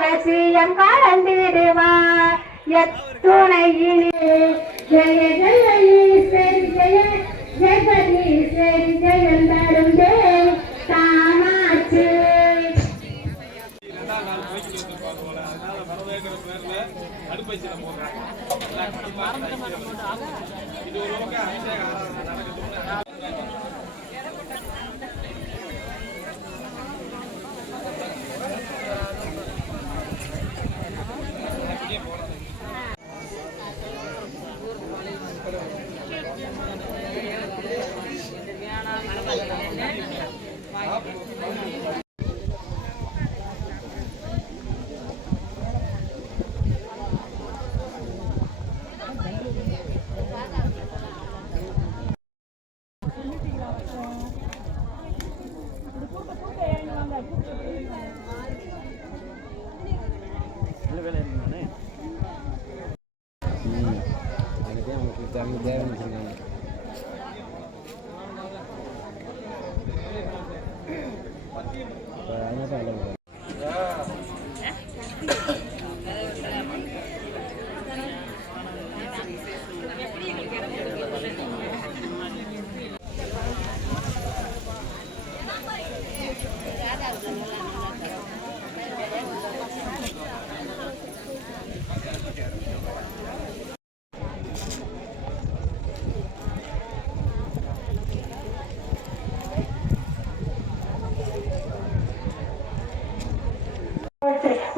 அவசியம் கலந்திடுவார் எத்துணையினே ஜெய ஜெய ஈஸ்வரி ஜெய ஜெகதீஸ்வரி ஜெயம் தரும் தேவி காமாட்சி அதுக்கே நமக்கு தகுந்த தேவைன்னு வச்சுருக்காங்க Sekarang dia masih nanya. Bayangnya saya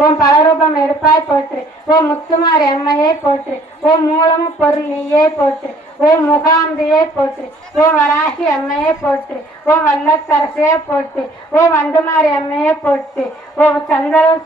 ஓம் பலரூபம் எடுப்பாய் போற்று. ஓம் முத்துமாரி எம்மையே போற்று. ஓம் மூலமு பொருள் நீயே போற்று. ஓம் முகாம்பியே போற்று. ஓம் வராகி அம்மையே போற்று. ஓம் வல்லக்கரசே போற்று. ஓம் வண்டுமாரி எம்மையே போற்று. ஓம் சந்திர